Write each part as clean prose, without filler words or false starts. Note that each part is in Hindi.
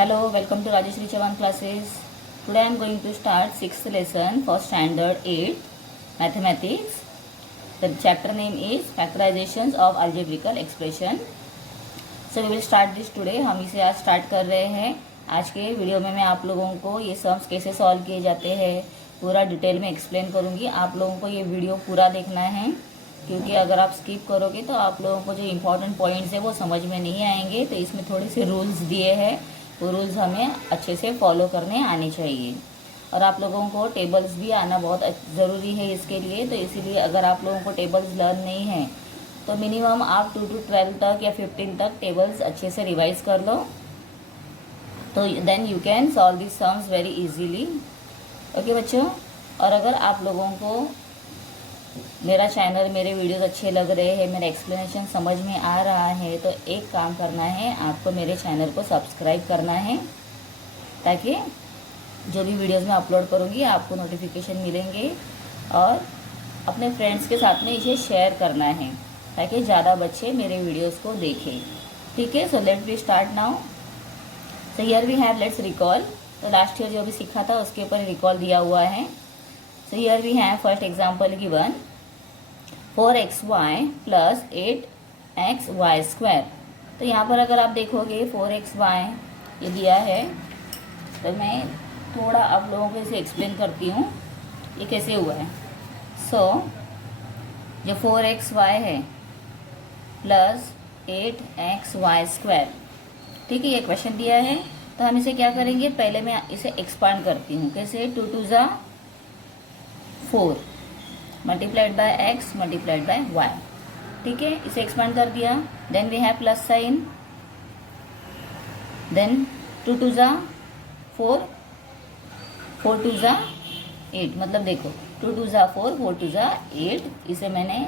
Hello, welcome to Rajeshri Chavan classes. Today I am going to start 6th lesson for standard 8 mathematics. The chapter name is factorizations of algebraical expression. So we will start this today. हम इसे आज स्टार्ट कर रहे हैं. आज के वीडियो में मैं आप लोगों को ये सम्स कैसे सॉल्व किए जाते हैं पूरा डिटेल में एक्सप्लेन करूँगी. आप लोगों को ये वीडियो पूरा देखना है क्योंकि अगर आप स्किप करोगे तो आप लोगों को जो इम्पोर्टेंट पॉइंट्स है वो समझ में नहीं आएंगे. तो इसमें थोड़े से रूल्स दिए हैं, वो रूल्स हमें अच्छे से फॉलो करने आने चाहिए. और आप लोगों को टेबल्स भी आना बहुत ज़रूरी है इसके लिए. तो इसीलिए अगर आप लोगों को टेबल्स लर्न नहीं है तो मिनिमम आप 2 to 12 तक या 15 तक टेबल्स अच्छे से रिवाइज कर लो. तो then you can solve this sums very easily. Okay बच्चों. और अगर आप लोगों को मेरा चैनल, मेरे वीडियोस अच्छे लग रहे हैं, मेरा एक्सप्लेनेशन समझ में आ रहा है तो एक काम करना है, आपको मेरे चैनल को सब्सक्राइब करना है ताकि जो भी वीडियोस मैं अपलोड करूँगी आपको नोटिफिकेशन मिलेंगे. और अपने फ्रेंड्स के साथ में इसे शेयर करना है ताकि ज़्यादा बच्चे मेरे वीडियोस को देखें. ठीक है. So let we start now. So here we have, let's recall. तो लास्ट ईयर जो भी सीखा था उसके ऊपर रिकॉल दिया हुआ है. So here we have first example given 4xy plus 8xy square. तो यहाँ पर अगर आप देखोगे 4xy ये दिया है तो मैं थोड़ा आप लोगों को इसे एक्सप्लेन करती हूँ ये कैसे हुआ है. सो जो 4xy है प्लस 8xy स्क्वायर, ठीक है, ये क्वेश्चन दिया है. तो हम इसे क्या करेंगे, पहले मैं इसे एक्सपांड करती हूँ. कैसे? 2 2 जा 4 multiplied by x multiplied by y. ठीक है, इसे एक्सपांड कर दिया. Then we have plus sign. Then 2 2 जा 4 4 2 जा 8. मतलब देखो 2 2 जा 4 4 2 जा 8. इसे मैंने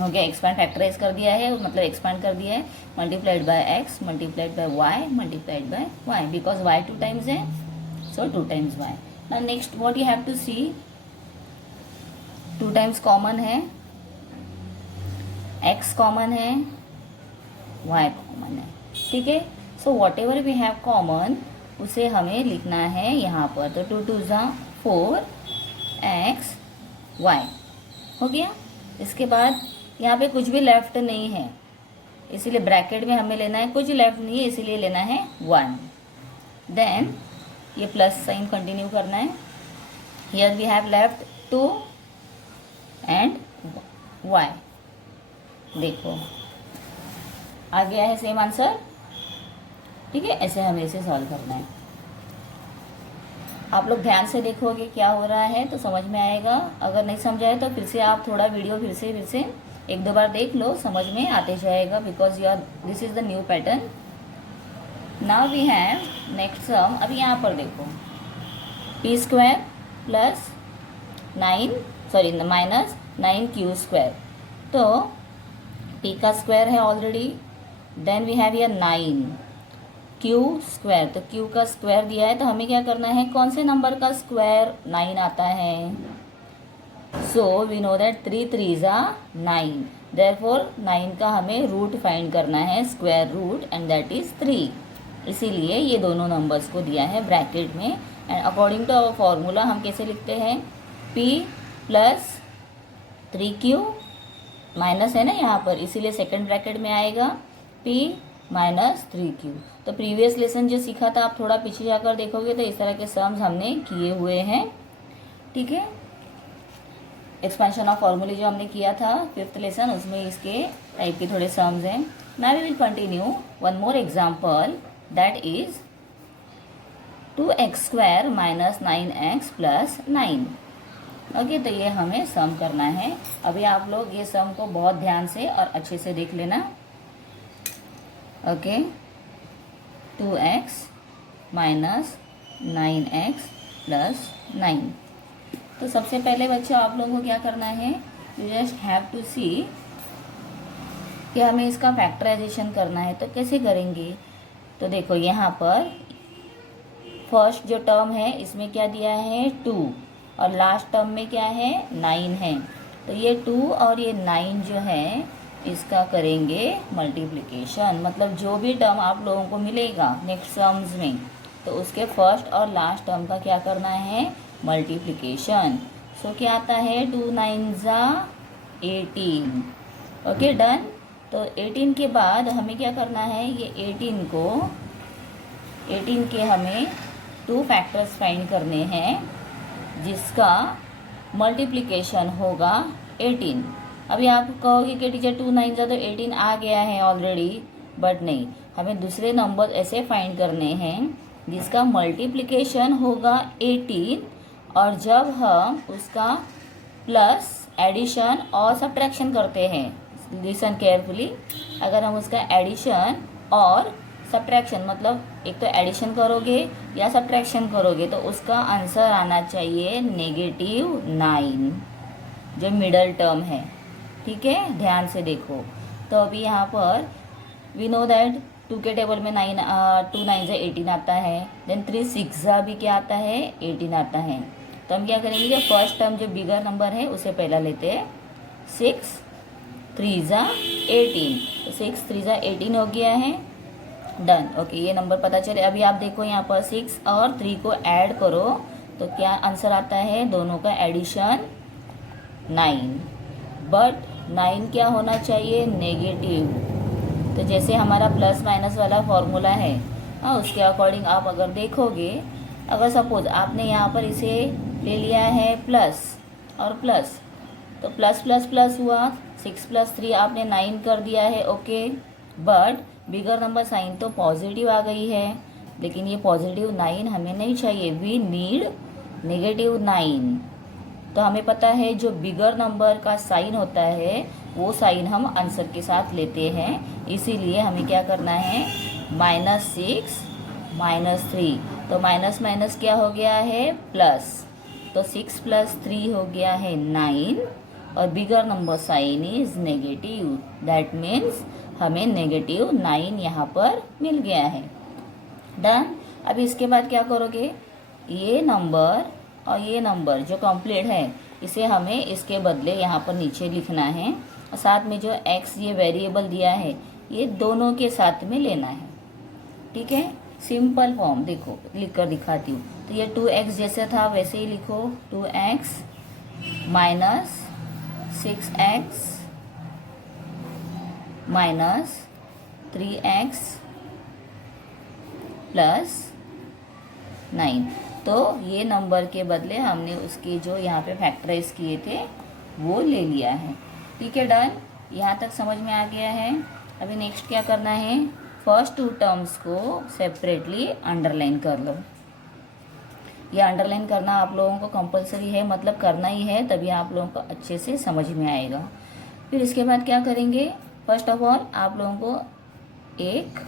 हो गया एक्सपांड, फैक्टराइज कर दिया है, मतलब एक्सपांड कर दिया है. Multiplied by x multiplied by y multiplied by y, because y 2 times है, so 2 times y. Now next what you have to see, 2 times common है, x कॉमन है, y कॉमन है. ठीक है. So whatever we have common उसे हमें लिखना है यहाँ पर. तो 2 2 जा 4 x y हो गया. इसके बाद यहाँ पे कुछ भी लेफ्ट नहीं है इसीलिए ब्रैकेट में हमें लेना है, कुछ लेफ्ट नहीं है इसीलिए लेना है 1. देन ये प्लस साइन कंटिन्यू करना है. Here we have left 2 and y. देखो आ गया है सेम आंसर. ठीक है, ऐसे हमें इसे सॉल्व करना है. आप लोग ध्यान से देखोगे क्या हो रहा है तो समझ में आएगा. अगर नहीं समझा है तो फिर से आप थोड़ा वीडियो फिर से 1-2 बार देख लो, समझ में आते जाएगा, because this is the new pattern. Now we have next sum. अभी यहाँ पर देखो p square plus 9 minus 9q square. तो p का स्क्वायर है already. Then we have here 9q square. तो q का स्क्वायर दिया है तो हमें क्या करना है, कौन से नंबर का स्क्वायर 9 आता है. सो वी नो दैट 3 3 जा 9. देयरफॉर 9 का हमें रूट फाइंड करना है, square root, and that is 3. इसीलिए ये दोनों नंबर्स को दिया है ब्रैकेट में. And according to our formula हम कैसे लिखते हैं, p प्लस 3q माइनस है ना यहाँ पर, इसीलिए सेकंड ब्रैकेट में आएगा p माइनस 3q. तो प्रीवियस लेसन जो सीखा था आप थोड़ा पीछे जाकर देखोगे तो इस तरह के सम्स हमने किए हुए हैं. ठीक है. एक्सपेंशन ऑफ फॉर्मूले जो हमने किया था 5th लेसन, उसमें इसके टाइप के थोड़े सम्स हैं. Now we will continue one more example, that is 2x square minus 9x plus 9. Okay. तो ये हमें सम करना है. अभी आप लोग ये सम को बहुत ध्यान से और अच्छे से देख लेना. Okay. 2x minus 9x plus 9. तो सबसे पहले बच्चों आप लोगों को क्या करना है, यू जस्ट हैव टू सी कि हमें इसका फैक्टराइजेशन करना है. तो कैसे करेंगे, तो देखो यहाँ पर फर्स्ट जो टर्म है इसमें क्या दिया है 2 और लास्ट टर्म में क्या है 9 है. तो ये 2 और ये 9 जो है इसका करेंगे मल्टीप्लिकेशन. मतलब जो भी टर्म आप लोगों को मिलेगा नेक्स्ट सम्स में तो उसके फर्स्ट और लास्ट टर्म का क्या करना है, मल्टीप्लिकेशन। सो क्या आता है, 2 9 ज़ा 18। Okay done. तो 18 के बाद हमें क्या करना है, ये 18 के हमें 2 फैक्टर्स फाइंड करने हैं जिसका मल्टीप्लिकेशन होगा 18। अभी आप कहोगे कि टीचर 2 9 ज़ा तो 18 आ गया है ऑलरेडी, बट नहीं, हमें दूसरे नंबर ऐसे फाइंड करने हैं जिसका मल्टीप्लिकेशन होगा 18, और जब हम उसका प्लस एडिशन और सब्ट्रैक्शन करते हैं, लिसन केयरफुली, अगर हम उसका एडिशन और सब्ट्रैक्शन, मतलब एक तो एडिशन करोगे या सब्ट्रैक्शन करोगे, तो उसका आंसर आना चाहिए -9, जो मिडल टर्म है। ठीक है, ध्यान से देखो। तो अभी यहाँ पर वी नो दैट 2 के टेबल में 2 9 ज़ा 18 आता है, देन 3 6 ज़ा भी क्या आता है, 18 आता है। तो हम क्या करेंगे, जो फर्स्ट टर्म जो बिगर नंबर है उसे पहला लेते हैं, 6 3 ज़ा 18, तो 6 3 ज़ा 18 हो गया है, डन। ओके, ये नंबर पता चले। अभी आप देखो यहाँ पर 6 और 3 को ऐड करो तो क्या आंसर आता है, दोनों का एडिशन 9, बट 9 क्या होना चाहिए, नेगेटिव। तो जैसे हमारा प्लस माइनस वाला फॉर्मूला है, हाँ, उसके अकॉर्डिंग आप अगर देखोगे, अगर सपोज आपने यहाँ पर इसे ले लिया है प्लस और प्लस, तो प्लस प्लस प्लस हुआ, 6 + 3 आपने 9 कर दिया है, okay, but bigger number sign तो पॉजिटिव आ गई है, लेकिन ये पॉजिटिव 9 हमें नहीं चाहिए, वी नीड -9। तो हमें पता है जो बिगर नंबर का साइन होता है वो साइन हम आंसर के साथ लेते हैं, इसीलिए हमें क्या करना है, -6 -3, तो माइनस माइनस क्या हो गया है, प्लस, तो 6 + 3 हो गया है 9, और bigger number sign is negative, that means हमें -9 यहाँ पर मिल गया है, डन। अभी इसके बाद क्या करोगे, ये नंबर और ये नंबर जो कंप्लीट है इसे हमें इसके बदले यहाँ पर नीचे लिखना है, और साथ में जो x ये वेरिएबल दिया है ये दोनों के साथ में लेना है। ठीक है, सिंपल फॉर्म देखो लिख कर दिखाती हूँ। तो ये 2x जैसे था वैसे ही लिखो, 2x - 6x - 3x + 9। तो ये नंबर के बदले हमने उसके जो यहाँ पे फैक्टराइज किए थे वो ले लिया है। ठीक है, डन। यहाँ तक समझ में आ गया है। अभी नेक्स्ट क्या करना है, फर्स्ट 2 टर्म्स को सेपरेटली अंडरलाइन कर लो। ये अंडरलाइन करना आप लोगों को कंपलसरी है, मतलब करना ही है, तभी आप लोगों को अच्छे से समझ में आएगा। फिर इसके बाद क्या करेंगे, फर्स्ट ऑफ ऑल आप लोगों को एक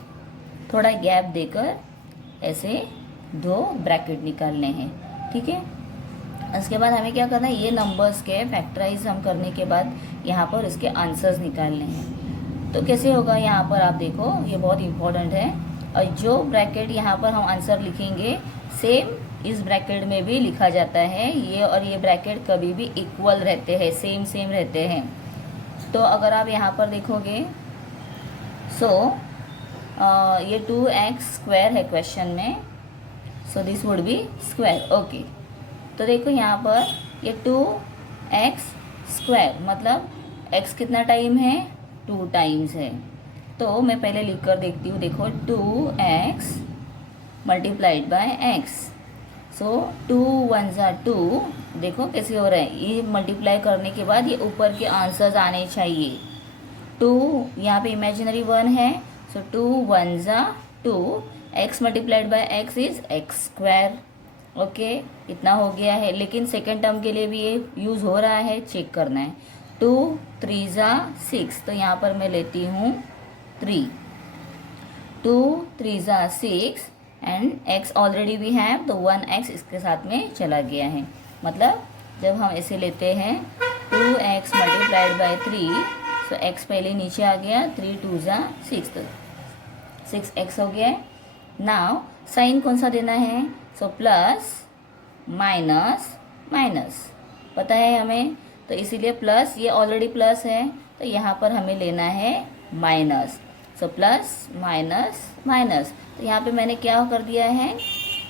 थोड़ा गैप देकर ऐसे 2 ब्रैकेट निकालने हैं। ठीक है, उसके बाद हमें क्या करना है, ये नंबर्स के फैक्टराइज हम करने के बाद यहाँ पर इसके आंसर्स निकालने हैं। तो कैसे होगा, यहाँ पर आप देखो, ये बहुत इंपॉर्टेंट है, और जो ब्रैकेट यहाँ पर हम आंसर लिखेंगे सेम इस ब्रैकेट में भी लिखा जाता है। ये और ये ब्रैकेट कभी भी इक्वल रहते हैं, सेम रहते हैं। तो अगर आप यहाँ पर देखोगे, ये 2x² है क्वेश्चन में, so this would be square. Okay, तो देखो यहाँ पर ये 2x² मतलब x कितना टाइम है, 2 टाइम्स है। तो मैं पहले लिख कर देखती हूँ, देखो 2x × x, सो 2 1 ज़ा 2, देखो कैसे हो रहा है, ये मल्टीप्लाई करने के बाद ये ऊपर के आंसर्स आने चाहिए। 2 यहाँ पे इमेजिनरी 1 है, सो 2 1 ज़ा 2, x × x is x²। Okay, इतना हो गया है, लेकिन सेकेंड टर्म के लिए भी ये यूज़ हो रहा है, चेक करना है। 2 3 ज़ा 6, तो यहाँ पर मैं लेती हूँ 3, 2 3 ज़ा 6 एंड x ऑलरेडी भी है, तो 1x इसके साथ में चला गया है। मतलब जब हम ऐसे लेते हैं 2x × 3, सो x पहले नीचे आ गया, 3 2 ज़ा 6, तो 6x हो गया। नाउ साइन कौन सा देना है, सो प्लस माइनस माइनस पता है हमें, तो इसीलिए प्लस, ये ऑलरेडी प्लस है, तो यहाँ पर हमें लेना है minus, so plus minus minus. तो यहाँ पे मैंने क्या कर दिया है,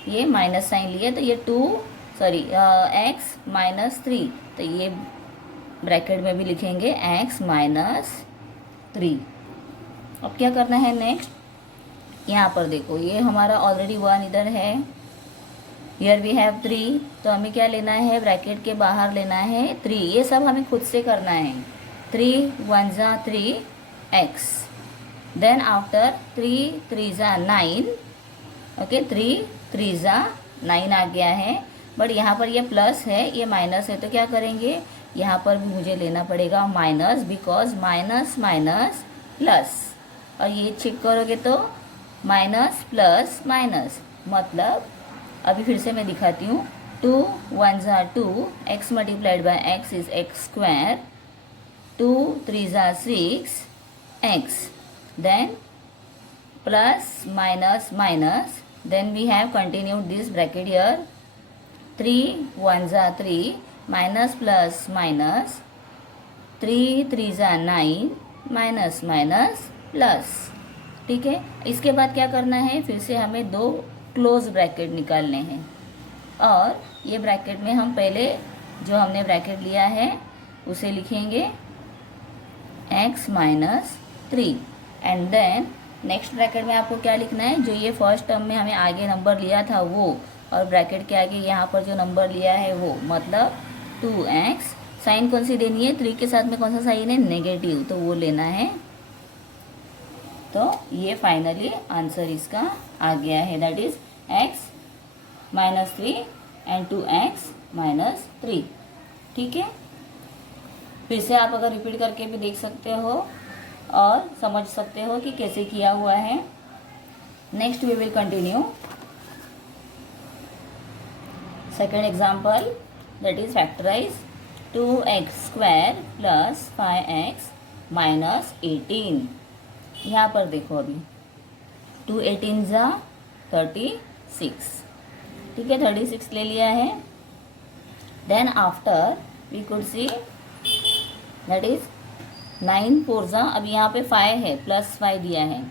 ये माइनस साइन लिए तो ये एक्स माइनस थ्री, तो ये ब्रैकेट में भी लिखेंगे एक्स माइनस थ्री। अब क्या करना है नेक्स्ट, यहाँ पर देखो ये हमारा ऑलरेडी वन इधर है, हियर वी हैव थ्री, तो हमें क्या लेना है, ब्रैकेट के बाहर लेना है थ्री। ये सब हमें खुद से करना है। थ्री वन ज़ा three x, then after three three ज़ा नाइन, ओके, थ्री थ्री ज़ा नाइन आ गया है, बट यहाँ पर ये प्लस है ये माइनस है, तो क्या करेंगे, यहाँ पर भी मुझे लेना पड़ेगा minus, because minus minus plus, और ये चेक करोगे तो माइनस प्लस माइनस, मतलब अभी फिर से मैं दिखाती हूँ, टू वन ज़ा two, x multiplied by x is x square, two three ज़ा six x, then plus minus minus, then we have continued this bracket here, three one ज़ा three, minus plus minus, three three ज़ा नाइन, माइनस माइनस प्लस। ठीक है, इसके बाद क्या करना है, फिर से हमें दो क्लोज ब्रैकेट निकालने हैं, और ये ब्रैकेट में हम पहले जो हमने ब्रैकेट लिया है उसे लिखेंगे x minus three, and then next bracket में आपको क्या लिखना है, जो ये फर्स्ट टर्म में हमें आगे नंबर लिया था वो, और ब्रैकेट के आगे यहाँ पर जो नंबर लिया है वो, मतलब 2x, साइन कौन सी देनी है, थ्री के साथ में कौन सा साइन है, नेगेटिव, तो वो लेना है। तो ये फाइनली आंसर इसका आ गया है, that is x minus three and 2x minus three. ठीक है, फिर से आप अगर रिपीट करके भी देख सकते हो और समझ सकते हो कि कैसे किया हुआ है। Next we will continue second example, that is factorise 2x square plus 5x minus 18। यहाँ पर देखो अभी 2 18 ज़ा 36, ठीक है, 36 ले लिया है। Then after we could see that is 9 4 ज़ा, अभी यहाँ पे 5 है, प्लस 5 दिया है,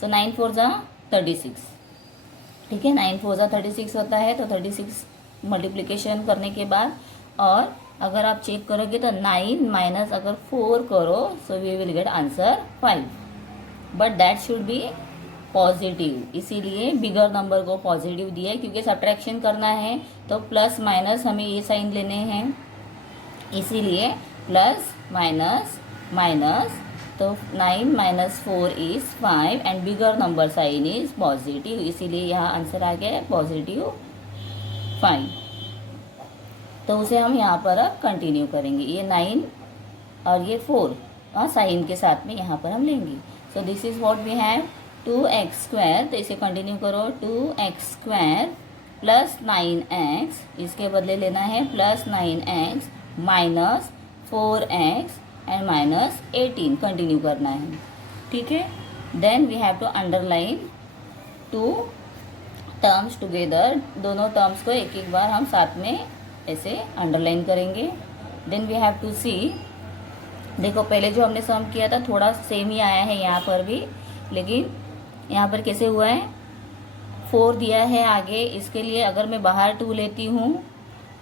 सो 9 4 ज़ा 36। ठीक है, 9 4 ज़ा 36 होता है, तो 36 मल्टीप्लिकेशन करने के बाद, और अगर आप चेक करोगे तो 9 माइनस अगर 4 करो, so we will get answer 5, but that should be positive, इसीलिए बिगर नंबर को पॉजिटिव दिया है, क्योंकि सब्ट्रैक्शन करना है तो प्लस माइनस हमें ये साइन लेने हैं, इसीलिए प्लस माइनस माइनस, तो 9 minus 4 is 5 and bigger number sign is positive, इसीलिए यहाँ आंसर आ गया है पॉजिटिव 5। तो उसे हम यहाँ पर अब कंटिन्यू करेंगे, ये 9 और ये 4 साइन के साथ में यहाँ पर हम लेंगे। So this is what we have 2x square, तो इसे कंटिन्यू करो, 2x स्क्वायर प्लस 9x, इसके बदले लेना है plus 9x minus 4x and minus 18, continue करना है। ठीक है, then we have to underline two terms together, दोनों टर्म्स को एक एक बार हम साथ में ऐसे अंडरलाइन करेंगे। देन वी हैव टू सी, देखो पहले जो हमने सम किया था थोड़ा सेम ही आया है यहाँ पर भी, लेकिन यहाँ पर कैसे हुआ है, 4 दिया है आगे, इसके लिए अगर मैं बाहर 2 लेती हूँ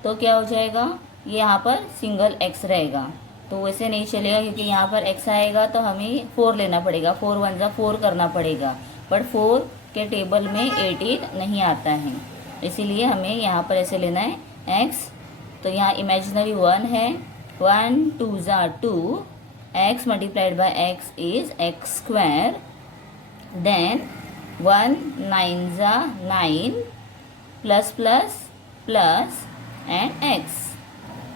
तो क्या हो जाएगा, ये यहाँ पर सिंगल x रहेगा, तो वैसे नहीं चलेगा, क्योंकि यहाँ पर x आएगा तो हमें 4 लेना पड़ेगा, 4 1 ज़ा 4 करना पड़ेगा, बट 4 के टेबल में 18 नहीं आता है, इसीलिए हमें यहाँ पर ऐसे लेना है x, तो यहाँ इमेजिनरी 1 है, 1 2 ज़ा 2, x multiplied by x is x square, then 1 9 ज़ा 9 plus plus plus and x,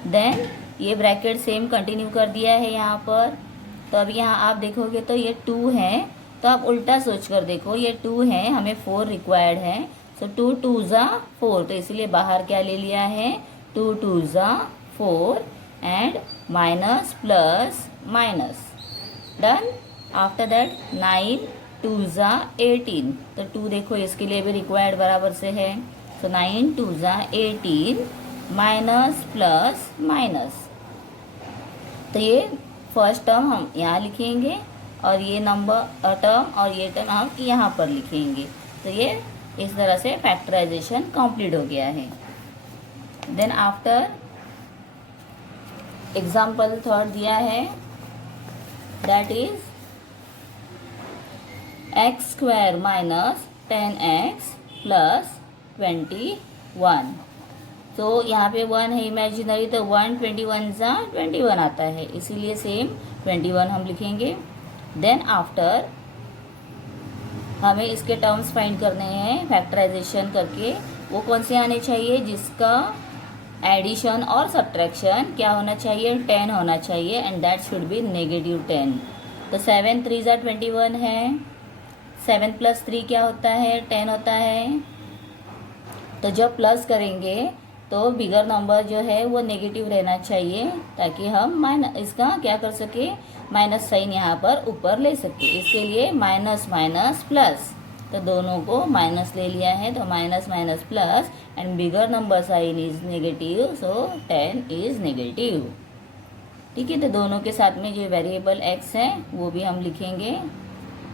then ये ब्रैकेट सेम कंटिन्यू कर दिया है यहाँ पर। तो अब यहाँ आप देखोगे तो ये 2 है, तो आप उल्टा सोच कर देखो, ये 2 है, हमें 4 रिक्वायर्ड है, सो 2 2 ज़ा 4, तो इसलिए बाहर क्या ले लिया है, 2 2 ज़ा 4 and minus plus minus, done. After that 9 2 ज़ा 18, तो 2 देखो इसके लिए भी रिक्वायर्ड बराबर से है, सो 9 2 ज़ा 18 माइनस प्लस माइनस, तो ये फर्स्ट टर्म हम यहाँ लिखेंगे और ये नंबर टर्म और ये टर्म हम यहाँ पर लिखेंगे, तो ये इस तरह से फैक्टराइजेशन कंप्लीट हो गया है। देन आफ्टर एग्जाम्पल थर्ड दिया है, that is x square minus 10x plus 21। तो यहाँ पे 1 है इमेजिनरी, तो 1 21 जा 21 आता है, इसीलिए सेम 21 हम लिखेंगे। देन आफ्टर हमें इसके टर्म्स फाइंड करने हैं फैक्टराइजेशन करके। वो कौन से आने चाहिए? जिसका एडिशन और सब्ट्रैक्शन क्या होना चाहिए? 10 होना चाहिए, एंड दैट शुड बी -10। तो 7 3 जा 21 है, 7 प्लस 3 क्या होता है? 10 होता है। तो जब प्लस करेंगे तो बिगर नंबर जो है वो नेगेटिव रहना चाहिए, ताकि हम इसका क्या कर सके, माइनस साइन यहाँ पर ऊपर ले सकते। इसके लिए माइनस माइनस प्लस, तो दोनों को माइनस ले लिया है, तो minus minus plus, and bigger number sign is negative, so 10 is negative. ठीक है, तो दोनों के साथ में जो वेरिएबल x है वो भी हम लिखेंगे,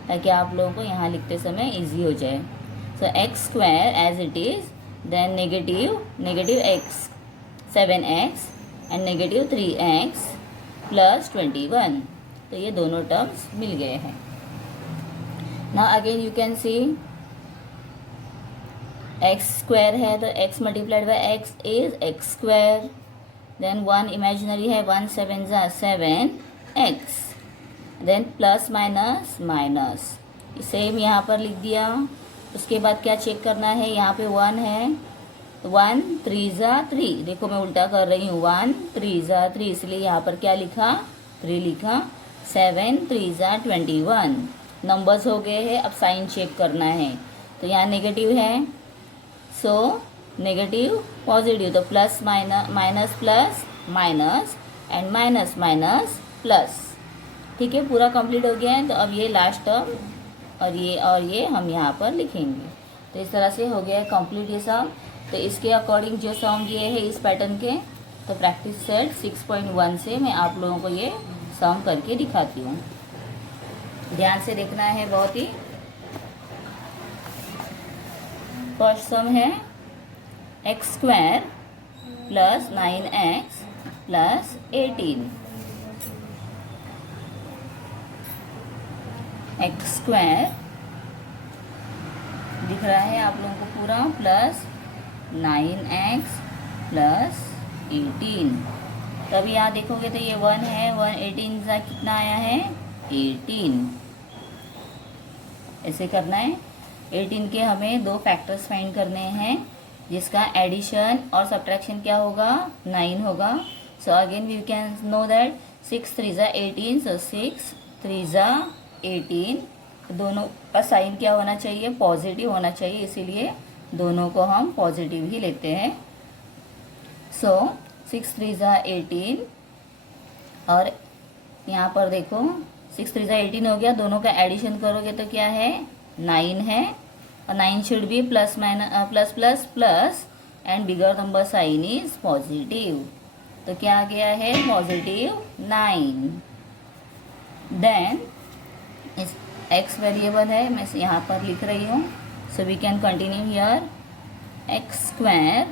ताकि आप लोगों को यहाँ लिखते समय इजी हो जाए। So x square as it is, then negative x 7x and negative 3x plus 21। तो ये दोनों टर्म्स मिल गए हैं। Now again you can see x square है, तो x multiplied by x is x square. Then 1 imaginary है, 1 7 जा 7x, then plus minus minus, same यहाँ पर लिख दिया। उसके बाद क्या चेक करना है, यहाँ पे 1 है, 1 3 जा 3, देखो मैं उल्टा कर रही हूँ, 1 3 जा 3, इसलिए यहाँ पर क्या लिखा? 3 लिखा। 7 3 जा 21, नंबर्स हो गए हैं। अब साइन चेक करना है, तो यहाँ नेगेटिव है, सो नेगेटिव पॉजिटिव, तो plus minus plus minus and minus minus plus. ठीक है, पूरा कंप्लीट हो गया है। तो अब ये लास्ट टर्म और ये हम यहाँ पर लिखेंगे। तो इस तरह से हो गया है कंप्लीट ये सम। तो इसके अकॉर्डिंग जो सम दिए हैं इस पैटर्न के, तो प्रैक्टिस सेट 6.1 से मैं आप लोगों को ये सम करके दिखाती हूँ। ध्यान से देखना है बहुत ही। फर्स्ट सम है x square plus 9x plus 18। X square दिख रहा है आप लोगों को पूरा, प्लस 9x प्लस 18। तब यहाँ देखोगे तो ये 1 है, 1 18 का कितना आया है? 18। ऐसे करना है। 18 के हमें दो फैक्टर्स फाइंड करने हैं, जिसका एडिशन और सब्ट्रैक्शन क्या होगा? 9 होगा। So again we can know that 6 3 जा 18, सो 6 3 जा 18। दोनों का साइन क्या होना चाहिए? पॉजिटिव होना चाहिए, इसीलिए दोनों को हम पॉजिटिव ही लेते हैं। सो 6 3 जा 18, और यहाँ पर देखो 6 3 जा 18 हो गया। दोनों का एडिशन करोगे तो क्या है? 9 है, और 9 should be plus minus plus plus plus, and bigger number sign is positive. तो क्या आ गया है? पॉजिटिव 9। देन इस x वेरिएबल है, मैं यहाँ पर लिख रही हूँ। So we can continue here. X square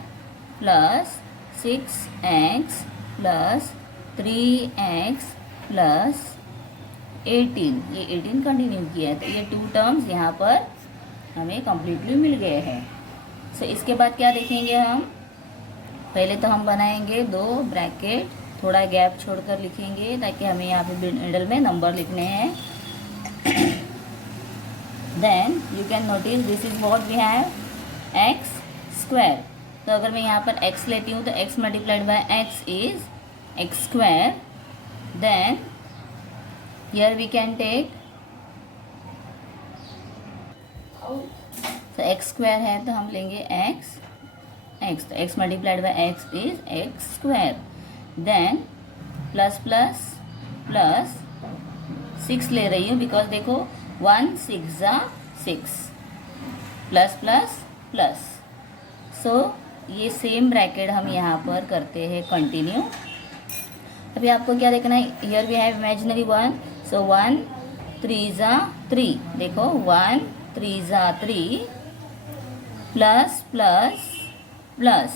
plus 6x plus 3x plus 18, ये 18 कंटिन्यू किया है। तो ये 2 टर्म्स यहाँ पर हमें कम्प्लीटली मिल गए हैं। सो इसके बाद क्या देखेंगे हम? पहले तो हम बनाएंगे 2 ब्रैकेट, थोड़ा गैप छोड़कर लिखेंगे, ताकि हमें यहाँ पे मिडल में नंबर लिखने हैं। Then you can notice this is what we have, x square. तो अगर मैं यहाँ पर x लेती हूँ तो x multiplied by x is x square. Then here we can take, तो एक्स स्क्वायर है तो हम लेंगे x, तो x multiplied by x is x square. Then plus plus plus 6 ले रही हूँ, बिकॉज देखो 1 6 जा 6, प्लस प्लस प्लस। सो ये सेम ब्रैकेट हम यहाँ पर करते हैं कंटिन्यू। अभी आपको क्या देखना है? Here we have imaginary 1, so 1 3 जा 3, देखो 1 3 जा 3, plus plus plus,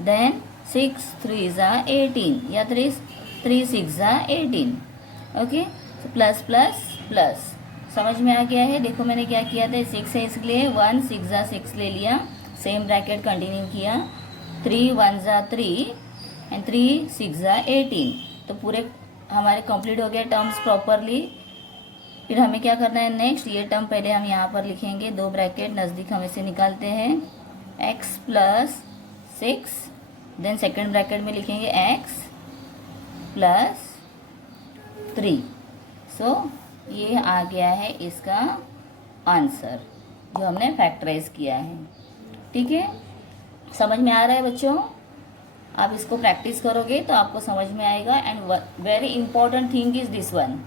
then 6 3s are 18 या 3 6 are 18. Okay, so plus plus plus समझ में आ गया है. देखो मैंने क्या किया था, 6 है इसलिए 1 6 जा 6 ले लिया, सेम ब्रैकेट कंटिन्यू किया, 3 1 जा 3 एंड 3 6 जा 18. तो पूरे हमारे कंप्लीट हो गए टर्म्स प्रॉपरली. फिर हमें क्या करना है नेक्स्ट, ये टर्म पहले हम यहाँ पर लिखेंगे, दो ब्रैकेट नज़दीक हम इसे निकालते हैं, x plus 6, then second bracket में लिखेंगे x प्लस 3. सो ये आ गया है इसका आंसर जो हमने फैक्टराइज किया है. ठीक है, समझ में आ रहा है बच्चों? आप इसको प्रैक्टिस करोगे तो आपको समझ में आएगा. And very important thing is this one,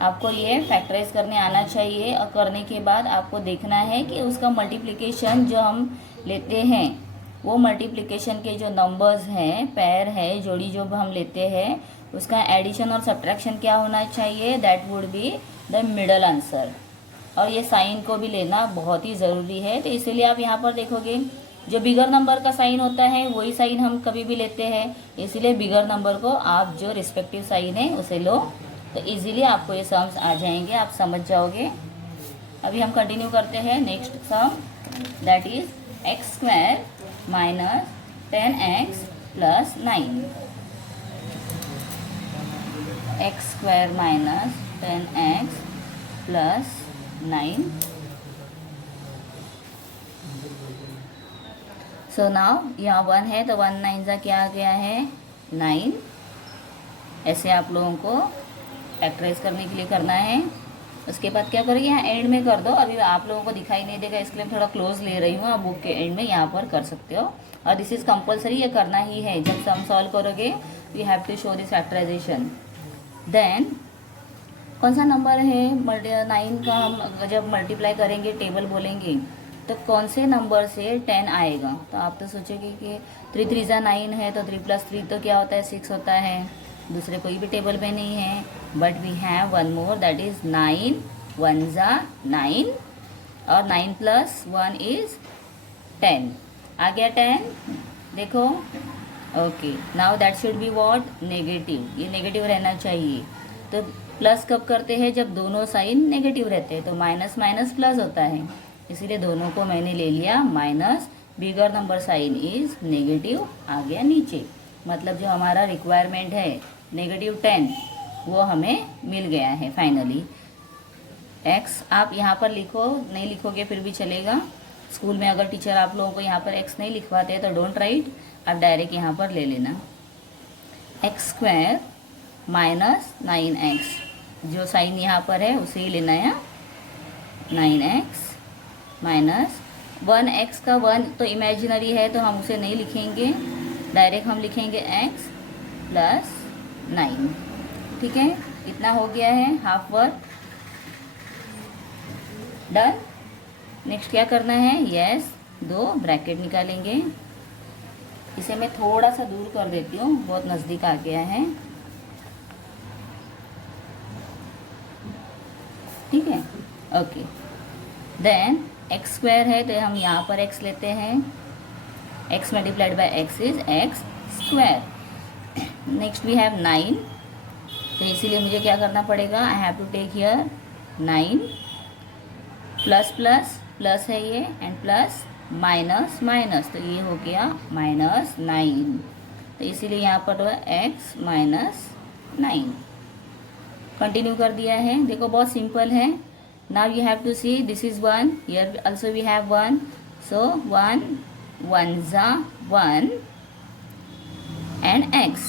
आपको ये फैक्टराइज करने आना चाहिए. और करने के बाद आपको देखना है कि उसका मल्टीप्लिकेशन जो हम लेते हैं, वो मल्टीप्लिकेशन के जो नंबर्स हैं, पैर है, जोड़ी जो हम लेते हैं, उसका एडिशन और सब्ट्रैक्शन क्या होना चाहिए, that would be the middle answer. और ये साइन को भी लेना बहुत ही ज़रूरी है. तो इसीलिए आप यहाँ पर देखोगे जो बिगर नंबर का साइन होता है वही साइन हम कभी भी लेते हैं, इसीलिए बिगर नंबर को आप जो रिस्पेक्टिव साइन है उसे लो, तो इजीली आपको ये सम्स आ जाएंगे, आप समझ जाओगे. अभी हम कंटिन्यू करते हैं next sum, that is x square minus 10x plus 9. X square minus 10x plus 9. So now यहाँ 1 है तो 1 9 का क्या आ गया है 9. ऐसे आप लोगों को फैक्टराइज करने के लिए करना है. उसके बाद क्या करोगे, यहाँ एंड में कर दो. अभी आप लोगों को दिखाई नहीं देगा इसलिए मैं थोड़ा क्लोज ले रही हूँ. आप बुक के एंड में यहाँ पर कर सकते हो. और दिस इज कंपलसरी, ये करना ही है. जब सम सॉल्व करोगे you have to show this factorisation. Then कौन सा नंबर है 9 का, हम जब मल्टीप्लाई करेंगे टेबल बोलेंगे तो कौन से नंबर से 10 आएगा. तो आप तो सोचोगे कि 3 3 जा 9 है तो 3 प्लस 3 तो क्या होता है 6 होता है. दूसरे कोई भी टेबल में नहीं है, but we have one more, that is 9 1 जा 9 और 9 प्लस 1 इज 10. आ गया 10, देखो. Okay, now that should be what, negative. ये नेगेटिव रहना चाहिए. तो प्लस कब करते हैं, जब दोनों साइन नेगेटिव रहते हैं. तो माइनस माइनस प्लस होता है, इसीलिए दोनों को मैंने ले लिया minus. Bigger number sign is negative, आ गया नीचे. मतलब जो हमारा रिक्वायरमेंट है -10 वो हमें मिल गया है फाइनली. एक्स आप यहाँ पर लिखो, नहीं लिखोगे फिर भी चलेगा. स्कूल में अगर टीचर आप लोगों को यहाँ पर एक्स नहीं लिखवाते तो डोंट राइट, आप डायरेक्ट यहाँ पर ले लेना. एक्स स्क्वायर माइनस 9x, जो साइन यहाँ पर है उसे ही लेना है. 9x माइनस 1x का 1 तो इमेजिनरी है तो हम उसे नहीं लिखेंगे, डायरेक्ट हम लिखेंगे x प्लस 9. ठीक है, इतना हो गया है हाफ वर्क डन. नेक्स्ट क्या करना है, यस, दो ब्रैकेट निकालेंगे. इसे मैं थोड़ा सा दूर कर देती हूँ, बहुत नज़दीक आ गया है. ठीक है, ओके. देन एक्स स्क्वायर है तो हम यहाँ पर x लेते हैं. x multiplied by x is x square. Next we have 9, तो इसीलिए मुझे क्या करना पड़ेगा, I have to take here 9 plus plus plus है ये, एंड प्लस माइनस माइनस, तो ये हो गया -9. तो इसीलिए यहाँ पर x माइनस 9 कंटिन्यू कर दिया है. देखो बहुत सिंपल है. Now you have to see, this is 1, here also we have 1, so 1 1 जा 1 एंड x,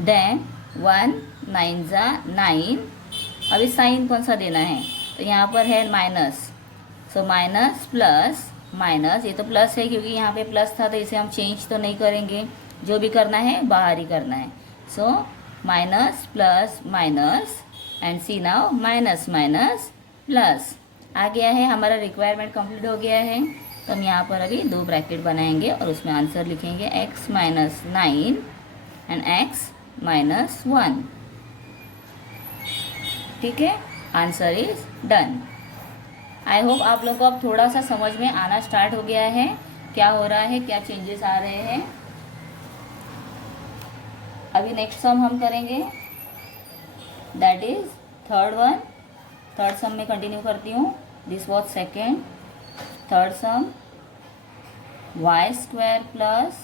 देन 1 9 जा 9. अभी साइन कौन सा देना है, तो यहाँ पर है माइनस, सो माइनस प्लस माइनस. ये तो प्लस है क्योंकि यहाँ पे प्लस था तो इसे हम चेंज तो नहीं करेंगे, जो भी करना है बाहर ही करना है. So minus plus minus and see now minus minus plus. आ गया है, हमारा रिक्वायरमेंट कंप्लीट हो गया है. तो हम यहाँ पर अभी दो ब्रैकेट बनाएंगे और उसमें आंसर लिखेंगे x minus 9 and x minus 1. ठीक है, answer is done. I hope आप लोग को अब थोड़ा सा समझ में आना स्टार्ट हो गया है, क्या हो रहा है, क्या चेंजेस आ रहे हैं। अभी नेक्स्ट सम हम करेंगे, that is third one. Third sum में कंटिन्यू करती हूँ। This was second. Third sum, y square plus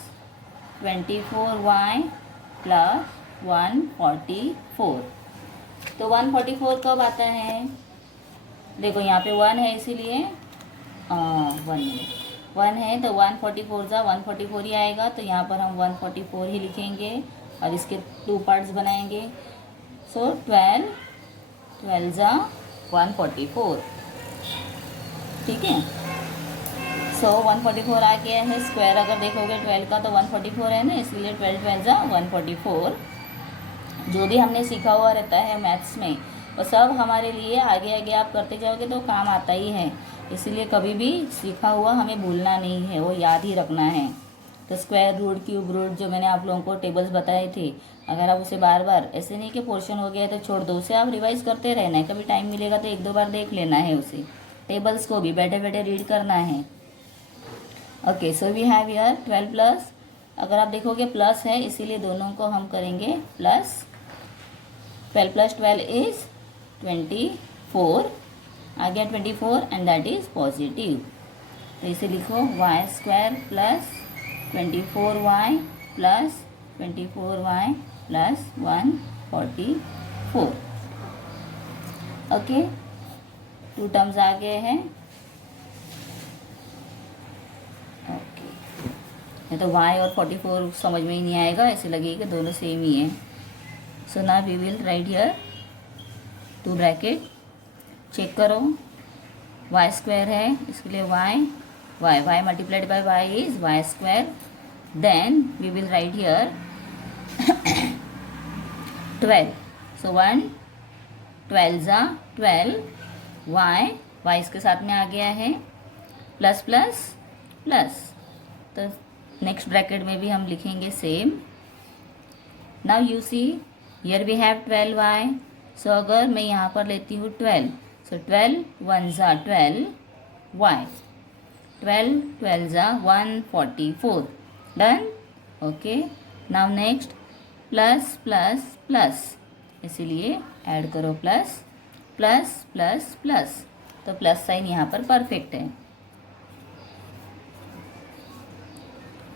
24y plus 144। तो 144 कब आता है? देखो यहाँ पे 1 है, इसीलिए 1 है तो 144 जा 144 ही आएगा। तो यहाँ पर हम 144 ही लिखेंगे और इसके 2 पार्ट्स बनाएंगे। सो 12 जा 144, ठीक है। सो 144 आ गया है। स्क्वायर अगर देखोगे 12 का तो 144 है ना, इसलिए 12 जा 144। जो भी हमने सीखा हुआ रहता है मैथ्स में वो सब हमारे लिए आगे आगे आप करते जाओगे तो काम आता ही है। इसीलिए कभी भी सीखा हुआ हमें भूलना नहीं है, वो याद ही रखना है। तो स्क्वायर रूट, क्यूब रूट, जो मैंने आप लोगों को टेबल्स बताए थे, अगर आप उसे बार बार, ऐसे नहीं कि पोर्शन हो गया तो छोड़ दो, उसे आप रिवाइज करते रहना है। कभी टाइम मिलेगा तो 1-2 बार देख लेना है उसे। टेबल्स को भी बैठे बैठे रीड करना है। Okay, so we have here 12 plus, अगर आप देखोगे प्लस है इसीलिए दोनों को हम करेंगे प्लस। 12 प्लस 12 इज 24, आ गया 24 एंड दैट इज पॉजिटिव। तो इसे लिखो y square plus 24y plus 24y plus 144। Okay, 2 terms आ गए हैं। ओके, ये तो y और 44 समझ में ही नहीं आएगा, ऐसे लगेगा कि दोनों सेम ही है। So now we will write here 2 bracket. Check करो, y स्क्वायर है इसके लिए y multiplied by y is y square. Then we will write here 12। So 1 12 जा 12, y इसके साथ में आ गया है, प्लस प्लस प्लस। तो नेक्स्ट ब्रैकेट में भी हम लिखेंगे same. Now you see here we have 12y। So अगर मैं यहाँ पर लेती हूँ 12, सो 12 1 जा 12, y 12 जा 144। Done. Okay, now next plus plus plus, इसीलिए ऐड करो प्लस प्लस प्लस प्लस। तो प्लस साइन यहाँ पर परफेक्ट है।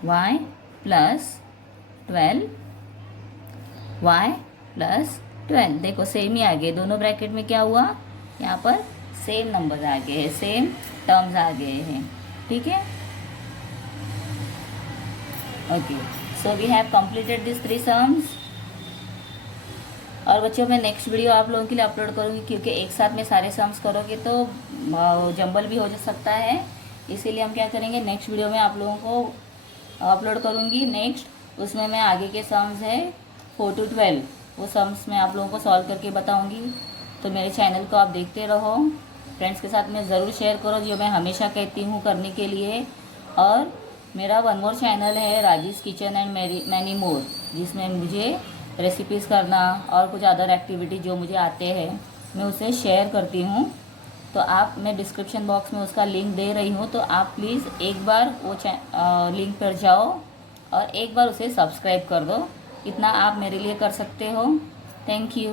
y प्लस 12, y प्लस 12, देखो सेम ही आ गए। दोनों ब्रैकेट में क्या हुआ, यहाँ पर सेम नंबर आ गए हैं, सेम टर्म्स आ गए हैं, ठीक है। Okay, so we have completed this 3 sums. और बच्चों मैं नेक्स्ट वीडियो आप लोगों के लिए अपलोड करूँगी, क्योंकि एक साथ में सारे सम्स करोगे तो जंबल भी हो सकता है। इसीलिए हम क्या करेंगे, नेक्स्ट वीडियो में आप लोगों को अपलोड करूँगी। नेक्स्ट उसमें मैं आगे के सम्स है 4 to 12, वो सम्स मैं आप लोगों को सॉल्व करके बताऊँगी। तो मेरे चैनल को आप देखते रहो, फ्रेंड्स के साथ में ज़रूर शेयर करो, जो मैं हमेशा कहती हूँ करने के लिए। और मेरा वन मोर चैनल है राजीज किचन एंड मैनी मोर, जिसमें मुझे रेसिपीज़ करना और कुछ अदर एक्टिविटी जो मुझे आते हैं मैं उसे शेयर करती हूँ। तो आप, मैं डिस्क्रिप्शन बॉक्स में उसका लिंक दे रही हूँ, तो आप प्लीज़ एक बार वो लिंक पर जाओ और एक बार उसे सब्सक्राइब कर दो। इतना आप मेरे लिए कर सकते हो। Thank you.